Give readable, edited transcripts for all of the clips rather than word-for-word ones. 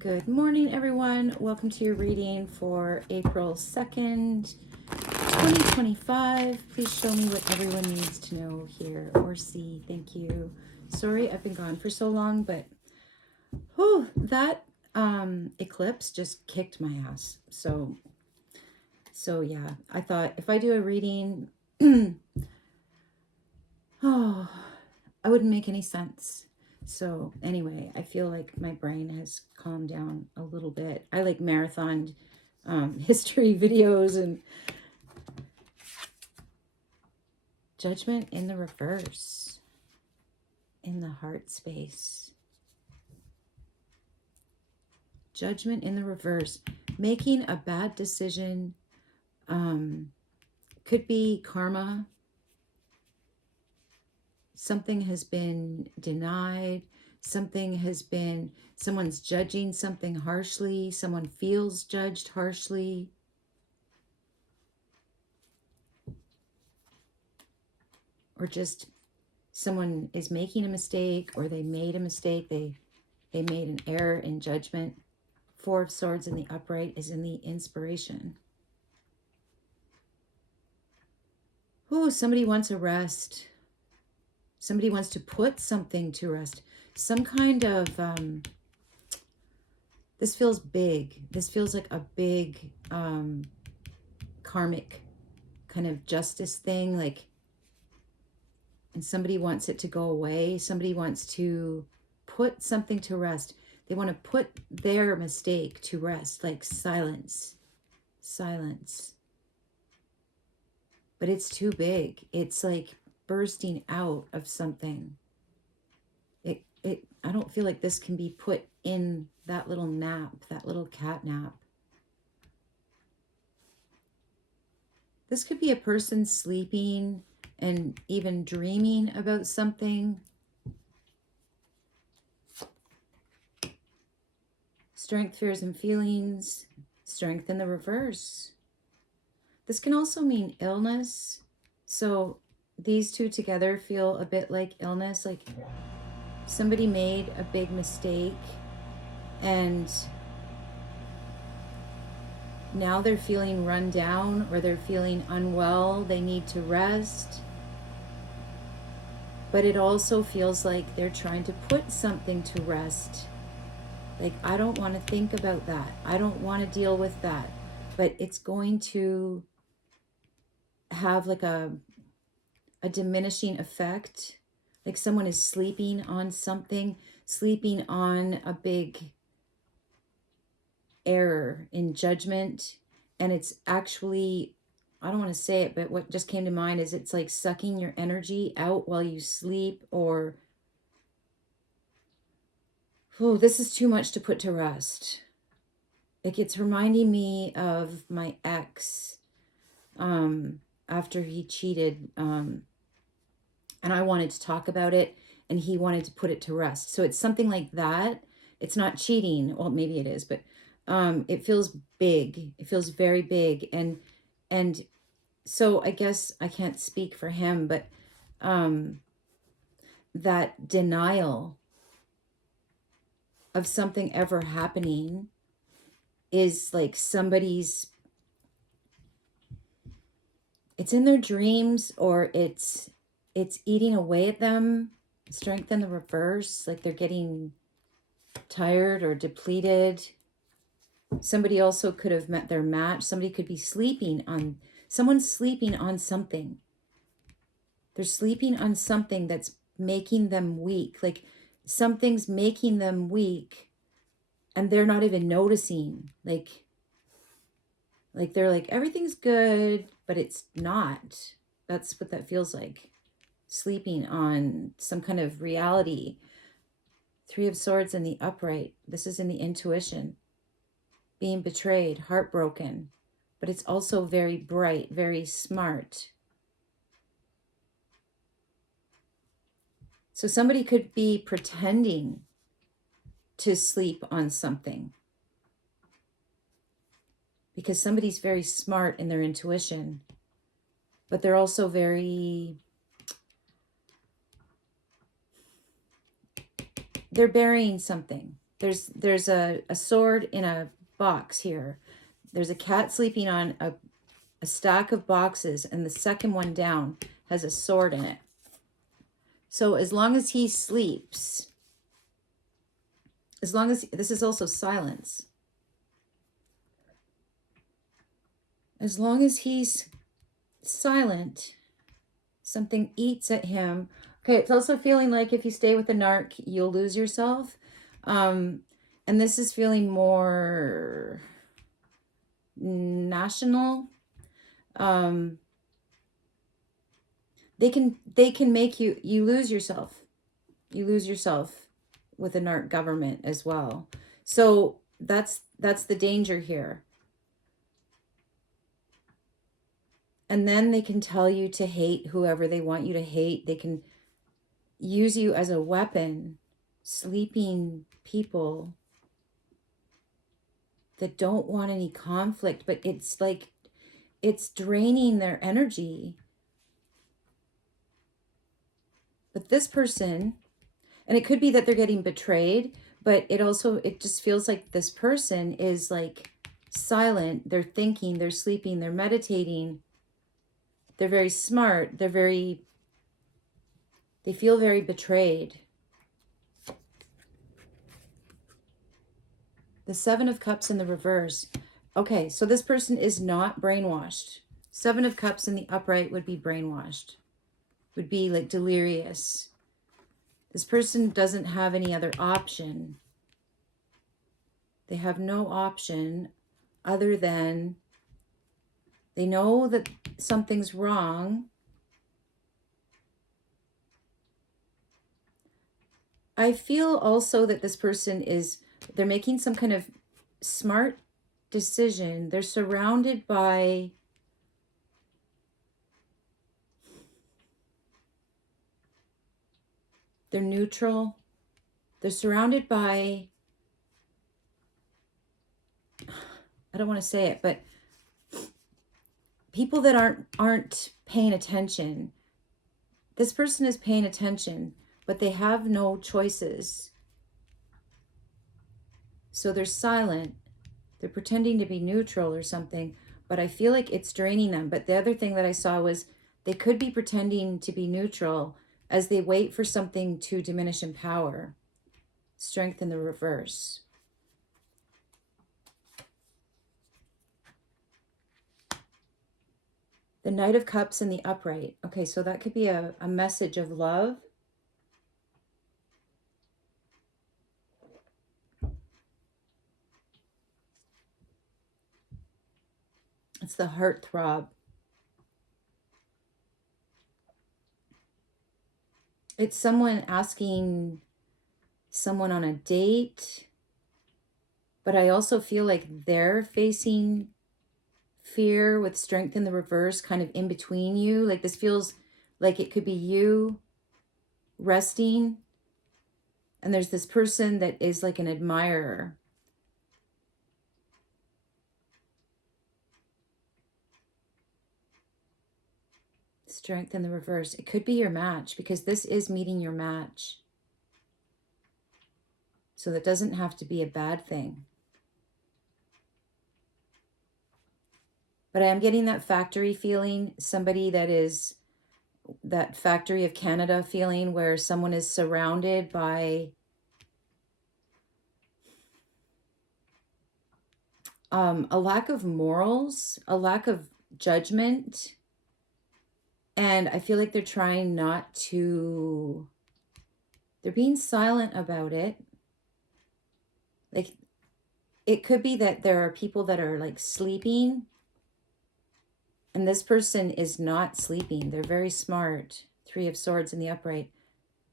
Good morning, everyone. Welcome to your reading for April 2nd, 2025. Please show me what everyone needs to know, hear, or see. Thank you. Sorry I've been gone for so long, but that eclipse just kicked my ass. So yeah, I thought if I do a reading, I wouldn't make any sense. So anyway, I feel like my brain has calmed down a little bit. I like marathoned history videos and judgment in the reverse, in the heart space. Judgment in the reverse. Making a bad decision could be karma. Something has been denied. Someone's judging something harshly. Someone feels judged harshly. Or just someone is making a mistake, or they made a mistake. They made an error in judgment. Four of Swords in the upright is in the inspiration. Somebody wants a rest. Somebody wants to put something to rest. Some kind of, this feels big. This feels like a big karmic kind of justice thing. Like, and somebody wants it to go away. Somebody wants to put something to rest. They want to put their mistake to rest, like silence. But it's too big. It's like bursting out of something. I don't feel like this can be put in that little nap, that little cat nap. This could be a person sleeping and even dreaming about something. Strength, fears, and feelings. Strength in the reverse. This can also mean illness. So these two together feel a bit like illness, like somebody made a big mistake and now they're feeling run down or they're feeling unwell. They need to rest. But it also feels like they're trying to put something to rest. Like, I don't want to think about that. I don't want to deal with that. But it's going to have like a diminishing effect. Like someone is sleeping on something, sleeping on a big error in judgment. And it's actually, I don't want to say it, but what just came to mind is it's like sucking your energy out while you sleep, or, this is too much to put to rest. Like, it's reminding me of my ex after he cheated. And I wanted to talk about it and he wanted to put it to rest. So it's something like that. It's not cheating. Well, maybe it is, but it feels big. It feels very big. And so I guess I can't speak for him, but that denial of something ever happening is like somebody's, it's in their dreams, or it's eating away at them. Strength in the reverse, like they're getting tired or depleted. Somebody also could have met their match. Somebody could be someone's sleeping on something. They're sleeping on something that's making them weak. Like something's making them weak and they're not even noticing. Like they're like, everything's good, but it's not. That's what that feels like. Sleeping on some kind of reality. Three of Swords in the upright. This is in the intuition. Being betrayed, heartbroken, but it's also very bright, very smart. So somebody could be pretending to sleep on something because somebody's very smart in their intuition, but they're also they're burying something. There's a sword in a box here. There's a cat sleeping on a stack of boxes, and the second one down has a sword in it. So as long as he sleeps, as long as, this is also silence. As long as he's silent, something eats at him. Okay, it's also feeling like if you stay with the narc, you'll lose yourself. And this is feeling more national. They can make you lose yourself. You lose yourself with a narc government as well. So that's the danger here. And then they can tell you to hate whoever they want you to hate. They can use you as a weapon. Sleeping people that don't want any conflict, but it's like it's draining their energy. But this person, and it could be that they're getting betrayed, but it just feels like this person is like silent. They're thinking, they're sleeping, they're meditating. They're very smart. They feel very betrayed. The Seven of Cups in the reverse. Okay, so this person is not brainwashed. Seven of Cups in the upright would be brainwashed. Would be like delirious. This person doesn't have any other option. They have no option other than they know that something's wrong. I feel also that this person they're making some kind of smart decision. They're surrounded by they're neutral. They're surrounded by, I don't want to say it, but people that aren't paying attention. This person is paying attention, but they have no choices. So they're silent. They're pretending to be neutral or something, but I feel like it's draining them. But the other thing that I saw was they could be pretending to be neutral as they wait for something to diminish in power. Strength in the reverse. The Knight of Cups in the upright. Okay, so that could be a message of love. It's the heartthrob. It's someone asking someone on a date, but I also feel like they're facing fear with strength in the reverse, kind of in between you. Like this feels like it could be you resting, and there's this person that is like an admirer. Strength in the reverse. It could be your match, because this is meeting your match. So that doesn't have to be a bad thing. But I am getting that factory feeling, somebody that is that factory of Canada feeling where someone is surrounded by a lack of morals, a lack of judgment. And I feel like they're trying not to, they're being silent about it. Like it could be that there are people that are like sleeping, and this person is not sleeping. They're very smart. Three of Swords in the upright.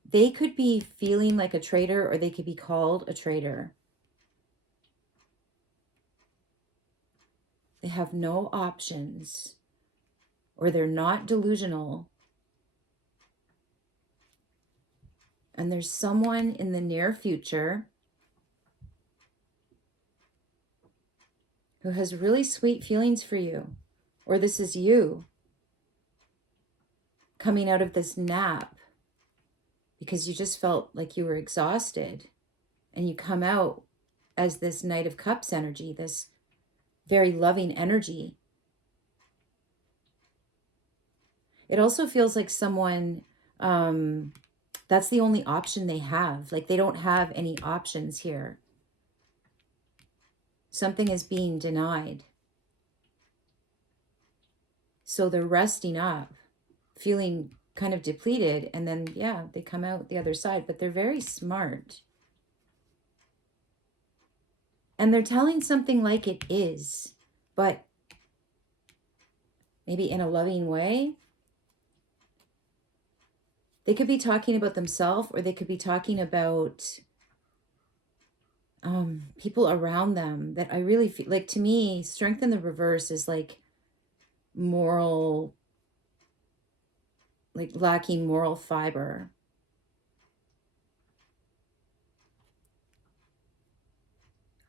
They could be feeling like a traitor, or they could be called a traitor. They have no options, or they're not delusional. And there's someone in the near future who has really sweet feelings for you, or this is you coming out of this nap because you just felt like you were exhausted and you come out as this Knight of Cups energy, this very loving energy. It also feels like someone, that's the only option they have. Like they don't have any options here. Something is being denied. So they're resting up, feeling kind of depleted, and then, yeah, they come out the other side, but they're very smart. And they're telling something like it is, but maybe in a loving way. They could be talking about themselves, or they could be talking about people around them that I really feel like, to me, strength in the reverse is like moral, like lacking moral fiber.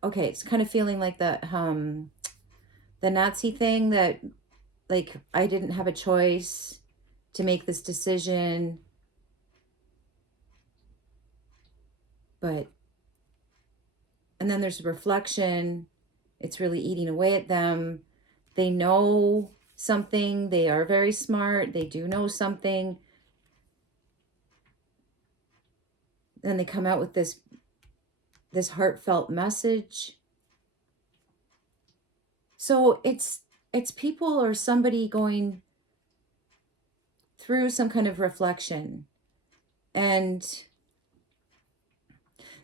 Okay, it's kind of feeling like the Nazi thing, that like I didn't have a choice to make this decision, but and then there's reflection. It's really eating away at them. They know something. They are very smart. They do know something. Then they come out with this heartfelt message. So it's people or somebody going through some kind of reflection. And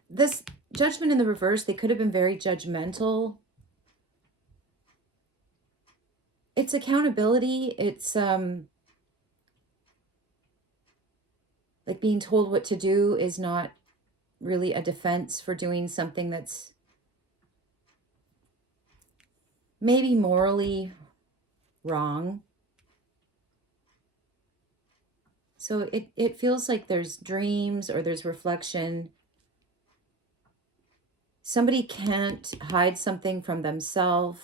this Judgment in the reverse, they could have been very judgmental. It's accountability. It's like being told what to do is not really a defense for doing something that's maybe morally wrong. So it feels like there's dreams or there's reflection. Somebody can't hide something from themselves.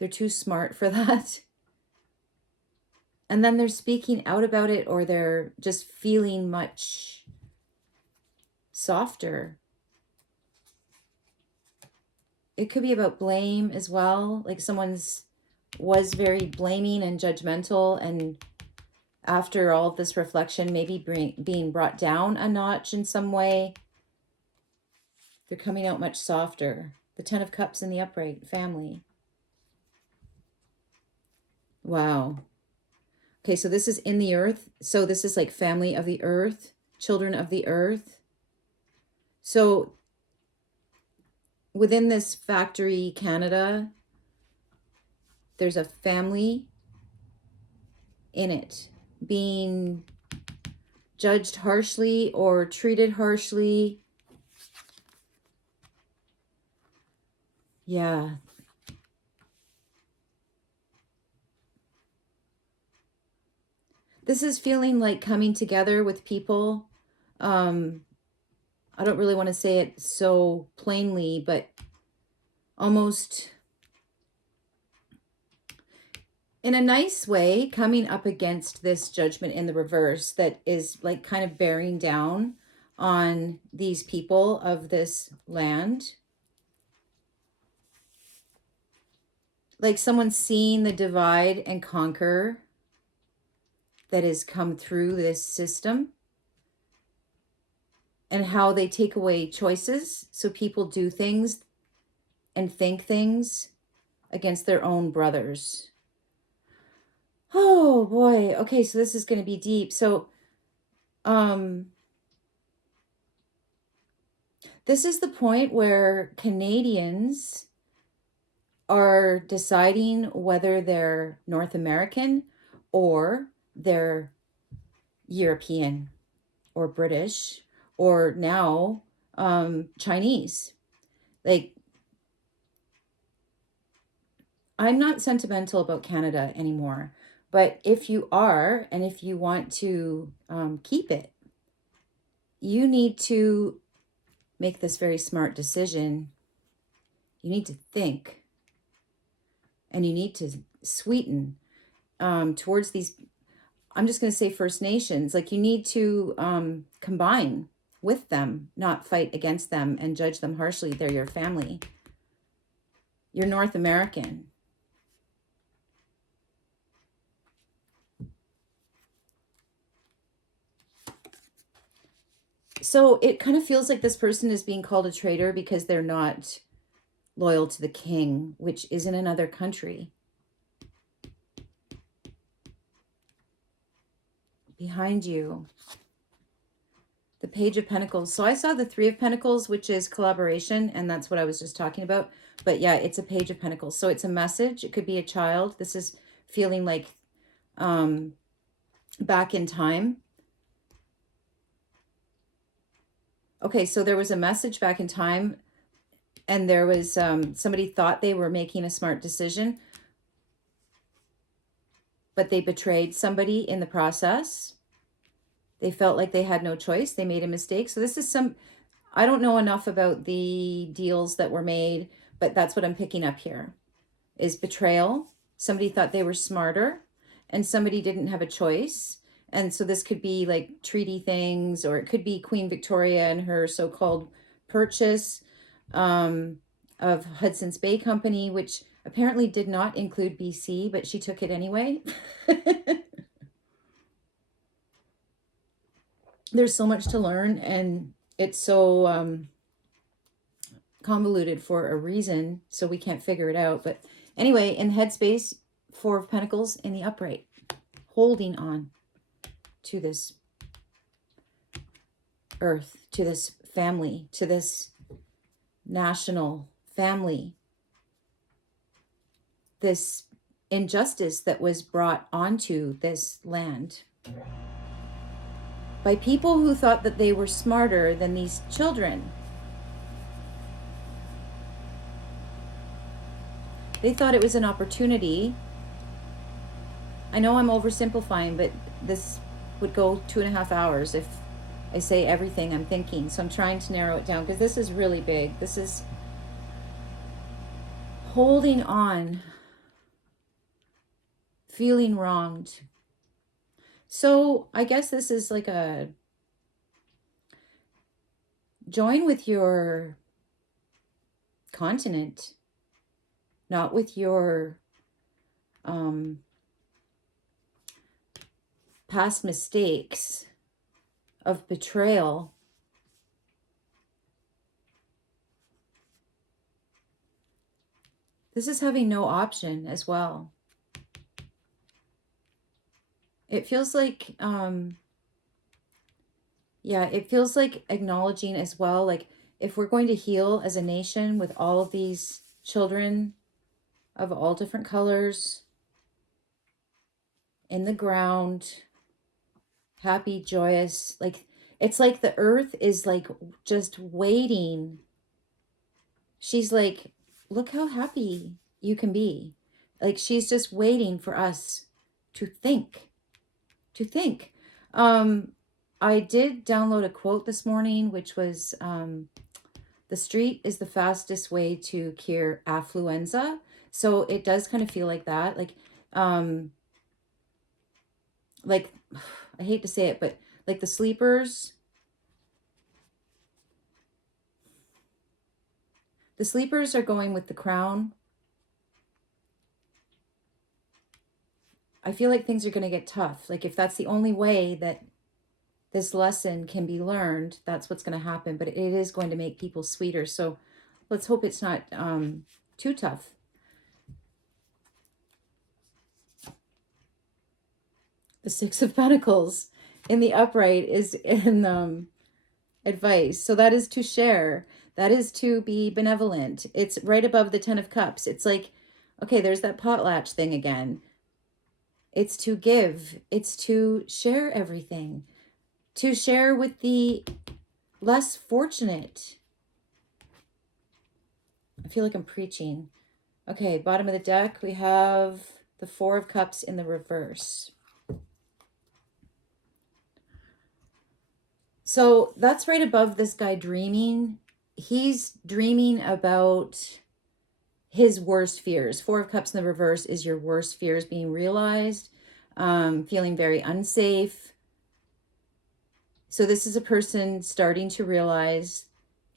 They're too smart for that. And then they're speaking out about it, or they're just feeling much softer. It could be about blame as well. Like someone's was very blaming and judgmental, and after all of this reflection, maybe being brought down a notch in some way, they're coming out much softer. The Ten of Cups in the upright, family. Wow. Okay, so this is in the earth. So this is like family of the earth, children of the earth. So within this factory, Canada, there's a family in it being judged harshly or treated harshly. Yeah. This is feeling like coming together with people. I don't really want to say it so plainly, but almost in a nice way, coming up against this Judgment in the reverse that is like kind of bearing down on these people of this land. Like someone seeing the divide and conquer that has come through this system, and how they take away choices. So people do things and think things against their own brothers. Oh boy. Okay, so this is going to be deep. So this is the point where Canadians are deciding whether they're North American or they're European or British or now Chinese. Like, I'm not sentimental about Canada anymore, but if you are, and if you want to keep it, you need to make this very smart decision. You need to think, and you need to sweeten towards these, I'm just going to say First Nations. Like you need to combine with them, not fight against them and judge them harshly. They're your family. You're North American. So it kind of feels like this person is being called a traitor because they're not loyal to the king, which is in another country. Behind you, the Page of Pentacles. So I saw the Three of Pentacles, which is collaboration, and that's what I was just talking about. But yeah, it's a Page of Pentacles. So it's a message. It could be a child. This is feeling like back in time. Okay, so there was a message back in time, and there was somebody thought they were making a smart decision, but they betrayed somebody in the process. They felt like they had no choice. They made a mistake. So this is I don't know enough about the deals that were made, but that's what I'm picking up here is betrayal. Somebody thought they were smarter and somebody didn't have a choice. And so this could be like treaty things, or it could be Queen Victoria and her so-called purchase of Hudson's Bay Company, which apparently did not include BC, but she took it anyway. There's so much to learn, and it's so convoluted for a reason, so we can't figure it out. But anyway, in headspace, Four of Pentacles in the upright, holding on to this earth, to this family, to this national family, this injustice that was brought onto this land by people who thought that they were smarter than these children. They thought it was an opportunity. I know I'm oversimplifying, but this would go 2.5 hours if I say everything I'm thinking. So I'm trying to narrow it down because this is really big. This is holding on, feeling wronged. So I guess this is like a join with your continent, not with your past mistakes of betrayal. This is having no option as well. It feels like, yeah, it feels like acknowledging as well, like if we're going to heal as a nation with all of these children of all different colors in the ground, happy, joyous, like it's like the earth is like just waiting. She's like, look how happy you can be. Like she's just waiting for us to think. I did download a quote this morning, which was, the street is the fastest way to cure affluenza. So it does kind of feel like that. Like I hate to say it, but like the sleepers are going with the crown. I feel like things are going to get tough. Like if that's the only way that this lesson can be learned, that's what's going to happen. But it is going to make people sweeter. So let's hope it's not too tough. The Six of Pentacles in the upright is in advice. So that is to share. That is to be benevolent. It's right above the Ten of Cups. It's like, okay, there's that potlatch thing again. It's to give. It's to share everything. To share with the less fortunate. I feel like I'm preaching. Okay, bottom of the deck, we have the Four of Cups in the reverse. So that's right above this guy dreaming. He's dreaming about his worst fears. Four of Cups in the reverse is your worst fears being realized. Feeling very unsafe. So this is a person starting to realize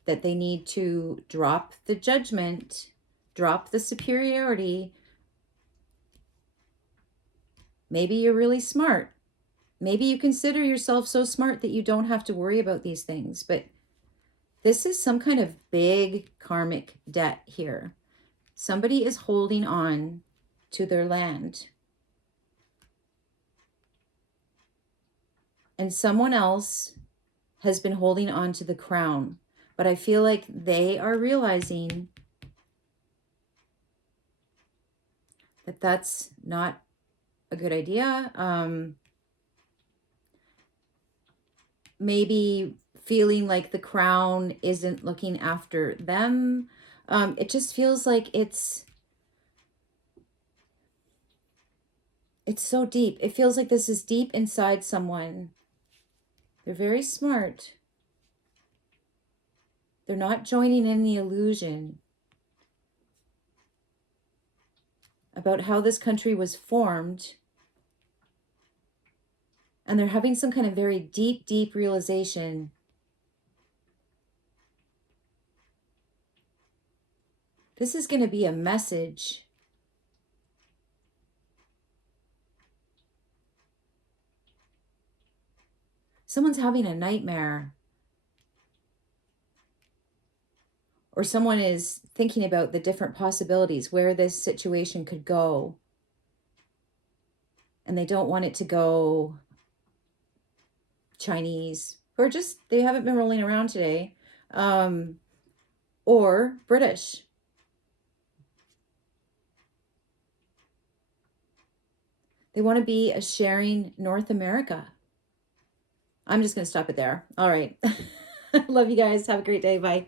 that they need to drop the judgment, drop the superiority. Maybe you're really smart. Maybe you consider yourself so smart that you don't have to worry about these things. But this is some kind of big karmic debt here. Somebody is holding on to their land. And someone else has been holding on to the crown. But I feel like they are realizing that that's not a good idea. Maybe feeling like the crown isn't looking after them. It just feels like it's so deep. It feels like this is deep inside someone. They're very smart. They're not joining in the illusion about how this country was formed. And they're having some kind of very deep, deep realization this is going to be a message. Someone's having a nightmare. Or someone is thinking about the different possibilities where this situation could go. And they don't want it to go Chinese, or just they haven't been rolling around today, or British. They want to be a sharing North America. I'm just going to stop it there. All right. Love you guys. Have a great day. Bye.